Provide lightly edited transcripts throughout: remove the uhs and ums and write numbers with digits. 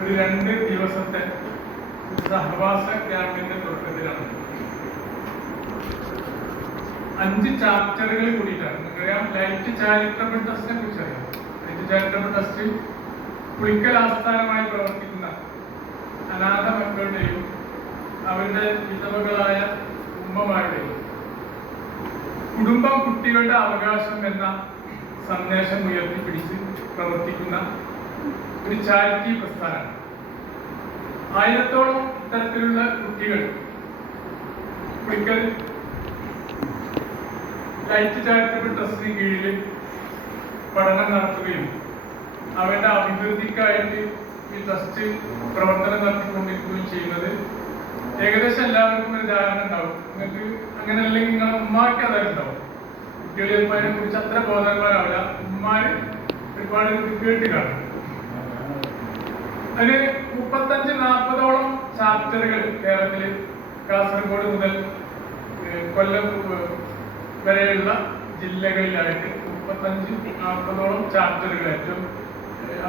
ഒരു 2 ദിവസത്തെ സഹവാസ ക്യാമ്പിന്റെ തുടക്കത്തിലാണ് 5 ചാപ്റ്ററുകൾ കൂടിയിട്ടാണ്. നിങ്ങൾക്കറിയാം, ലൈറ്റ് ചാരിറ്റബിൾ ട്രസ്റ്റിനെ കുറിച്ച് അറിയാം. ലൈറ്റ് ചാരിറ്റബിൾ ട്രസ്റ്റ് പുളിക്കൽ ആസ്ഥാനമായി പ്രവർത്തിക്കുന്ന അനാഥ മക്കളുടെയും അവരുടെ വിധവകളായ ഉമ്മമാരുടെയും കുടുംബം കുട്ടികളുടെ അവകാശം എന്ന സന്ദേശം ഉയർത്തിപ്പിടിച്ച് പ്രവർത്തിക്കുന്ന ഒരു ചാരിറ്റി പ്രസ്ഥാനമാണ്. 1000-ഓളം ഇത്തരത്തിലുള്ള കുട്ടികൾ പുളിക്കൽ ലൈറ്റ് ചാരിറ്റബിൾ ട്രസ്റ്റിന് കീഴിൽ പഠനം നടത്തുകയും അവരുടെ അഭിവൃദ്ധിക്കായിട്ട് ഈ ട്രസ്റ്റ് പ്രവർത്തനം നടത്തിക്കൊണ്ടിരിക്കുകയും ചെയ്യുന്നത് ഏകദേശം എല്ലാവർക്കും ഒരു ധാരണ ഉണ്ടാവും. നിങ്ങൾക്ക് അങ്ങനെ അല്ലെങ്കിൽ നിങ്ങളുടെ ഉമ്മാർക്ക് അതായിട്ടുണ്ടാവും. കുട്ടികൾ ചിലപ്പോൾ അതിനെ കുറിച്ച് അത്ര ബോധവാന്മാരാവില്ല. ഉമ്മാര് ഒരുപാട് കേട്ട് കാണും. അതിന് 35-40ഓളം ചാപ്റ്ററുകൾ കേരളത്തില് കാസർഗോഡ് മുതൽ കൊല്ലം വരെയുള്ള ജില്ലകളിലായിട്ട് 35-40ഓളം ചാപ്റ്ററുകൾ, ഏറ്റവും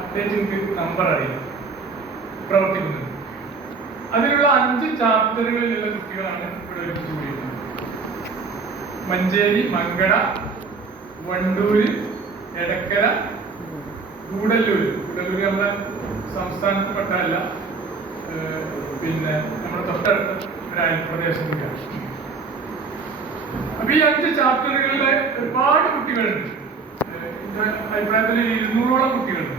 അപ്ഡേറ്റ് എനിക്ക് നമ്പർ അറിയാം, പ്രവർത്തിക്കുന്നുണ്ട്. അതിലുള്ള 5 ചാപ്റ്ററുകളിലുള്ള കുട്ടികളാണ് ഇവിടെ ഒരുമിച്ച് കൂടിയിരുന്നത്. മഞ്ചേരി, മങ്കട, വണ്ടൂര്, എടക്കര, ഗൂഡല്ലൂര്. ഗൂഡല്ലൂര് നമ്മുടെ സംസ്ഥാനത്ത് പെട്ടതല്ല, പിന്നെ നമ്മുടെ തൊട്ടടുത്ത ഒരു അയൽപ്രദേശം കൂടിയാണ്. അപ്പൊ ഈ 5 ചാപ്റ്ററുകളിലെ ഒരുപാട് കുട്ടികളുണ്ട്. എന്റെ അഭിപ്രായത്തിൽ 200ഓളം കുട്ടികളുണ്ട്.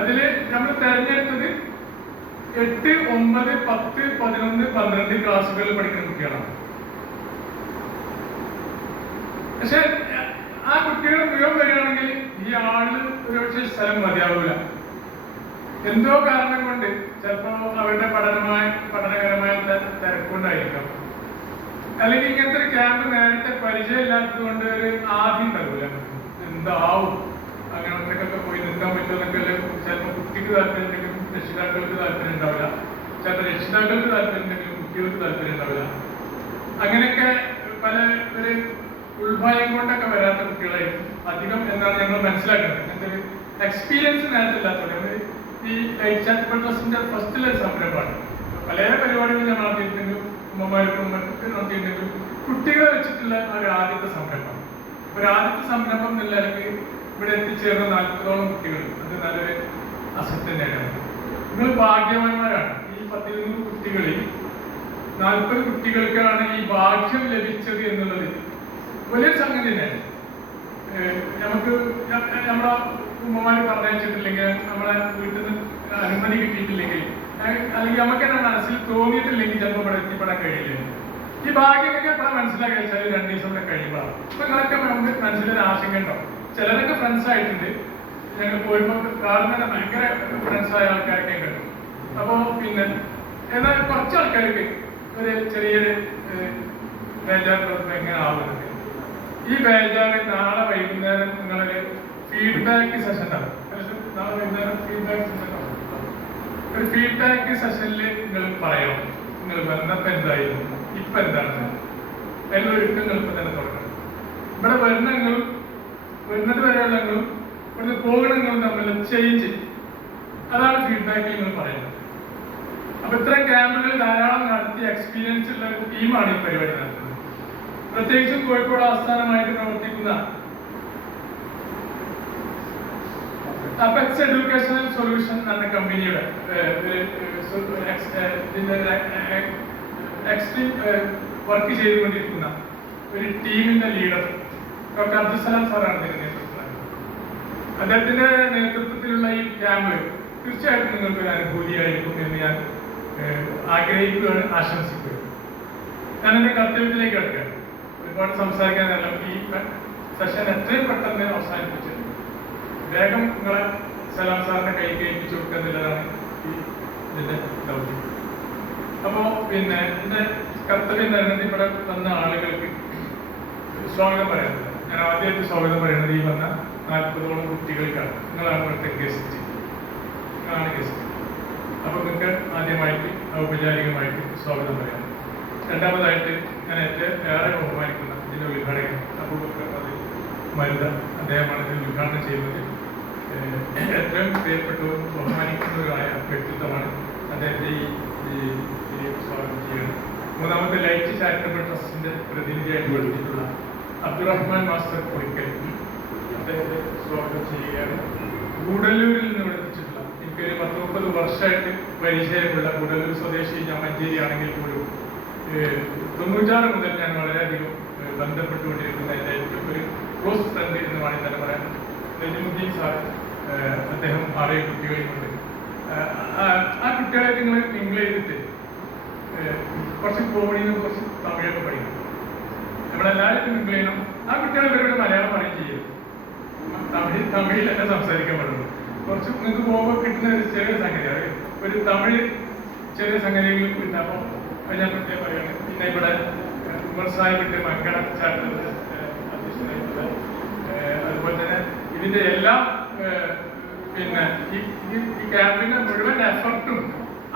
അതില് നമ്മൾ തെരഞ്ഞെടുത്തത് 8, 9, 10, 11, 12 ക്ലാസ്സുകളിൽ പഠിക്കുന്ന കുട്ടികളാണ്. പക്ഷെ ആ കുട്ടികൾ മുഴുവൻ വരികയാണെങ്കിൽ ഈ ആള് ഒരുപക്ഷെ സ്ഥലം മതിയാവില്ല. എന്തോ കാരണം കൊണ്ട് ചിലപ്പോ അവരുടെ പഠനപരമായ തിരക്കൊണ്ടായിരിക്കാം, അല്ലെങ്കിൽ ഇങ്ങനത്തെ ഒരു ക്യാമ്പ് നേരത്തെ പരിചയമില്ലാത്തത് കൊണ്ട് ഒരു ആദ്യം ഉണ്ടാവില്ല. എന്താവും അങ്ങനത്തൊക്കെ പോയി നിൽക്കാൻ പറ്റുമെന്നൊക്കെ ചിലപ്പോൾ കുട്ടിക്ക് താല്പര്യം ഉണ്ടെങ്കിലും രക്ഷിതാക്കൾക്ക് താല്പര്യം ഉണ്ടാവില്ല, ചിലപ്പോൾ രക്ഷിതാക്കൾക്ക് താല്പര്യം ഉണ്ടെങ്കിലും കുട്ടികൾക്ക് താല്പര്യം ഉണ്ടാവില്ല. അങ്ങനെയൊക്കെ പല ഒരു ഉൾഭയം കൊണ്ടൊക്കെ വരാത്ത കുട്ടികളായിരിക്കും അധികം എന്നാണ് ഞങ്ങൾ മനസ്സിലാക്കുന്നത്. അങ്ങനത്തെ ഒരു എക്സ്പീരിയൻസ് നേരത്തെ ഇല്ലാത്തതുകൊണ്ട് ഈ ലൈറ്റ് ചാരിറ്റബിൾ ട്രസ്റ്റിന്റെ ഫസ്റ്റിലെ സംരംഭമാണ്. പല പരിപാടികൾ ഞങ്ങൾ നടത്തിയിട്ടുണ്ടെങ്കിലും ഉമ്മമാർക്കും മറ്റൊക്കെ നടത്തിയിട്ടുണ്ടെങ്കിലും കുട്ടികളെ വെച്ചിട്ടുള്ള ഒരു ആദ്യത്തെ സംരംഭം. ഒരു ആദ്യത്തെ സംരംഭം എന്നുള്ള അല്ലെങ്കിൽ ഇവിടെ എത്തിച്ചേർന്ന 40ഓളം കുട്ടികൾ, അത് നല്ലൊരു അസറ്റ് തന്നെയാണ്. നിങ്ങൾ ഭാഗ്യവാന്മാരാണ്. ഈ 10-100 കുട്ടികളിൽ 40 കുട്ടികൾക്കാണ് ഈ ഭാഗ്യം ലഭിച്ചത് എന്നുള്ളത് വലിയൊരു സംഗതി തന്നെയാണ്. നമുക്ക് നമ്മളെ ഉമ്മമാര് പറഞ്ഞയച്ചിട്ടില്ലെങ്കിൽ, നമ്മളെ വീട്ടിൽ നിന്ന് അനുമതി കിട്ടിയിട്ടില്ലെങ്കിൽ, അല്ലെങ്കിൽ നമുക്ക് തന്നെ മനസ്സിൽ തോന്നിയിട്ടില്ലെങ്കിൽ ചിലപ്പോൾ ഇവിടെ എത്തിപ്പെടാൻ കഴിയില്ല. ഈ ഭാഗ്യമൊക്കെ എപ്പോഴാണ് മനസ്സിലാക്കി വെച്ചാൽ 2 ദിവസം കൂടെ കഴിയുമ്പോഴാണ്. അപ്പൊ നിങ്ങളൊക്കെ നമുക്ക് മനസ്സിലൊരു ആശങ്ക ഉണ്ടാവും. ചിലരൊക്കെ ഫ്രണ്ട്സ് ആയിട്ടുണ്ട്. ഞങ്ങൾ പോയപ്പോൾ കാരണം തന്നെ ഭയങ്കര ഫ്രണ്ട്സായ ആൾക്കാരൊക്കെ കിട്ടും. അപ്പോൾ പിന്നെ എന്നാൽ കുറച്ച് ആൾക്കാർക്ക് ഒരു ചെറിയൊരു ബേജാറുള്ളവർക്ക് എങ്ങനെ ആവുന്നത്. ഈ ബേജാറ് നാളെ വൈകുന്നേരം നിങ്ങളൊരു ഫീഡ്ബാക്ക് സെഷൻ ഉണ്ടാവും. നാളെ വൈകുന്നേരം ഫീഡ്ബാക്ക് സെഷൻ ഉണ്ടാവും. ഒരു ഫീഡ്ബാക്ക് സെഷനിൽ നിങ്ങൾ പറയണം, നിങ്ങൾ വന്നപ്പോൾ എന്തായിരുന്നു, ഇപ്പം എന്താണ്, അതിനുള്ള ഒരുക്കങ്ങൾ ഇപ്പം തന്നെ തുടങ്ങണം. ഇവിടെ വരുന്നത് വരെയുള്ളങ്ങളും ഇവിടുന്ന് പോകണങ്ങളും തമ്മിലുള്ള ചേഞ്ച്, അതാണ് ഫീഡ്ബാക്കിൽ നിങ്ങൾ പറയുന്നത്. അപ്പൊ ഇത്തരം ക്യാമ്പുകൾ ധാരാളം നടത്തി എക്സ്പീരിയൻസ് ഉള്ള ഒരു ടീമാണ് ഈ പരിപാടി നടത്തുന്നത്. പ്രത്യേകിച്ചും കോഴിക്കോട് ആസ്ഥാനമായിട്ട് പ്രവർത്തിക്കുന്ന അപെക്സ് എഡ്യൂക്കേഷണൽ സൊല്യൂഷൻ എന്ന കമ്പനിയുടെ എക്സ്ട്രീം വർക്ക് ചെയ്തുകൊണ്ടിരിക്കുന്ന ഒരു ടീമിന്റെ ലീഡർ ഡോക്ടർ അബ്ദുസലാം സാറാണ് ഇതിന്റെ നേതൃത്വം. അദ്ദേഹത്തിന്റെ നേതൃത്വത്തിലുള്ള ഈ ക്യാമ്പ് തീർച്ചയായിട്ടും നിങ്ങൾക്ക് ഒരു അനുഭൂതിയായിരിക്കും എന്ന് ഞാൻ ആഗ്രഹിക്കുകയാണ്, ആശംസിക്കുകയാണ്. ഞാൻ എന്റെ കർത്തവ്യത്തിലേക്ക് കിടക്കുകയാണ്. ഒരുപാട് സംസാരിക്കാനല്ല, ഈ സെഷൻ എത്രയും പെട്ടെന്ന് അവസാനിപ്പിച്ച് വേഗം നിങ്ങളെ സലാം സാറിന്റെ കൈ കയറ്റിച്ചു കൊടുക്കുക എന്നുള്ളതാണ് ഈ ഇതിന്റെ ദൗത്യം. അപ്പോ പിന്നെ എന്റെ കർത്തവ്യം തരുന്നത് ഇവിടെ വന്ന ആളുകൾക്ക് സ്വാഗതം പറയാനുള്ളത്. ഞാൻ ആദ്യമായിട്ട് സ്വാഗതം പറയുന്നത് ഈ വന്ന 40ഓളം കുട്ടികൾക്കാണ്. നിങ്ങളാണ് ഇവിടുത്തെ ഗസ്റ്റ്, നിങ്ങളാണ് ഗസ്റ്റ്. അപ്പൊ നിങ്ങൾക്ക് ആദ്യമായിട്ട് ഔപചാരികമായിട്ട് സ്വാഗതം പറയാം. രണ്ടാമതായിട്ട് ഞാൻ ഏറെ ബഹുമാനിക്കുന്ന ഇതിന്റെ ഉദ്ഘാടകൻ അബൂബക്കർ മരുത, അദ്ദേഹമാണ് ഇത് ഉദ്ഘാടനം ചെയ്യുന്നത്. ഏറ്റവും പ്രിയപ്പെട്ടവരും ബഹുമാനിക്കുന്നവരായ വ്യക്തിത്വമാണ്. അദ്ദേഹത്തെ ഈ സ്വാഗതം ചെയ്യുന്നത്. മൂന്നാമത്തെ ലൈറ്റ് ചാരിറ്റബിൾ ട്രസ്റ്റിന്റെ പ്രതിനിധിയായിട്ട് വിളിച്ചിട്ടുള്ള അബ്ദുറഹ്മാൻ മാസ്റ്റർ പൊളിക്കൽ, അദ്ദേഹത്തെ സ്വാഗതം ചെയ്യുകയാണ്. ഗൂഡല്ലൂരിൽ നിന്ന് വിളിച്ചിട്ടുള്ള എനിക്കൊരു 10-30 വർഷമായിട്ട് പരിചയമുള്ള ഗൂഡല്ലൂർ സ്വദേശി, ഞാൻ മഞ്ചേരി ആണെങ്കിൽ പോലും 96 മുതൽ ഞാൻ വളരെയധികം ബന്ധപ്പെട്ടുകൊണ്ടിരിക്കുന്ന എൻ്റെ ഏറ്റവും ഒരു ക്ലോസ് ഫ്രണ്ട് എന്ന് വേണമെങ്കിൽ തന്നെ പറയാം നജീമുദ്ദീൻ സാർ. അദ്ദേഹം 6 കുട്ടികളുമുണ്ട്. ആ കുട്ടികളെ നിങ്ങൾ മിങ്കിൾ ചെയ്തിട്ട് കുറച്ച് കോമഡിയും കുറച്ച് തമിഴൊക്കെ പഠിക്കണം. നമ്മളെല്ലാവരും മിങ്കിൾ ചെയ്യണം. ആ കുട്ടികൾ ഇവരോട് മലയാളം പറയും ചെയ്യും. തമിഴിൽ തന്നെ സംസാരിക്കാൻ പാടുള്ളൂ. കുറച്ച് നിങ്ങൾക്ക് പോകുമ്പോൾ കിട്ടുന്ന ഒരു ചെറിയ സംഗതിയാണ്, ഒരു തമിഴ് ചെറിയ സംഗതികൾ കിട്ടും. അപ്പോൾ അത് ഞാൻ പ്രത്യേകം പറയുകയാണ്. പിന്നെ ഇവിടെ ഉമർ സാഹിബിന്റെ മംഗള ചാരിറ്റബിൾ അധ്യക്ഷനായിട്ടുള്ള, അതുപോലെ തന്നെ ഇതിന്റെ എല്ലാം പിന്നെ ഈ ക്യാമ്പിന്റെ മുഴുവൻ എഫർട്ടും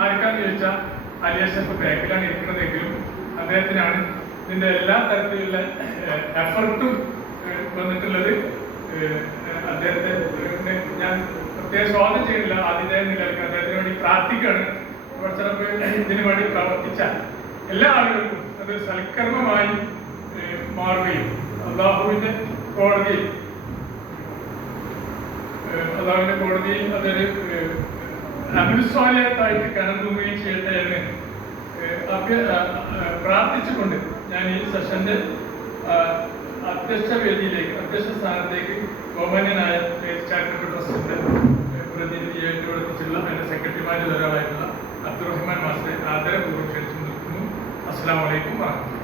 ആർക്കാന്ന് ചോദിച്ചാൽ അലിയഷഫ് ബാക്കിലാണ് ഇരിക്കുന്നതെങ്കിലും അദ്ദേഹത്തിനാണ് ഇതിന്റെ എല്ലാ തരത്തിലുള്ള എഫർട്ടും വന്നിട്ടുള്ളത്. അദ്ദേഹത്തെ ഞാൻ പ്രത്യേകം സ്വാഗതം ചെയ്യുന്നില്ല. ആദ്യത്തെ നിലനിൽക്കുക അദ്ദേഹത്തിന് വേണ്ടി പ്രാർത്ഥിക്കുകയാണ്. ചിലപ്പോൾ ഇതിനു വേണ്ടി പ്രവർത്തിച്ച എല്ലാ ആളുകൾക്കും അതൊരു സൽക്കർമ്മമായി മാറുകയും അള്ളാഹുവിന്റെ കോടതിയിൽ അതൊരു അമൃത്സ്വാലയത്തായിട്ട് കടന്നുകയും ചെയ്യട്ടെ എന്ന് പ്രാർത്ഥിച്ചുകൊണ്ട് ഞാൻ ഈ സെഷന്റെ അധ്യക്ഷ സ്ഥാനത്തേക്ക് ബഹുമാന്യനായ ചാരിറ്റബിൾ ട്രസ്റ്റിന്റെ പ്രതിനിധിയായിട്ട് വിളിച്ചിട്ടുള്ള അതിന്റെ സെക്രട്ടറിമാരിൽ ഒരാളായിട്ടുള്ള അബ്ദുറഹ്മാൻ മാസ്റ്ററെ ആദരപൂർവ്വം ക്ഷണിച്ചു നിർത്തുന്നു. അസ്സലാമു അലൈക്കും വറഹ്മത്തുള്ളാഹി.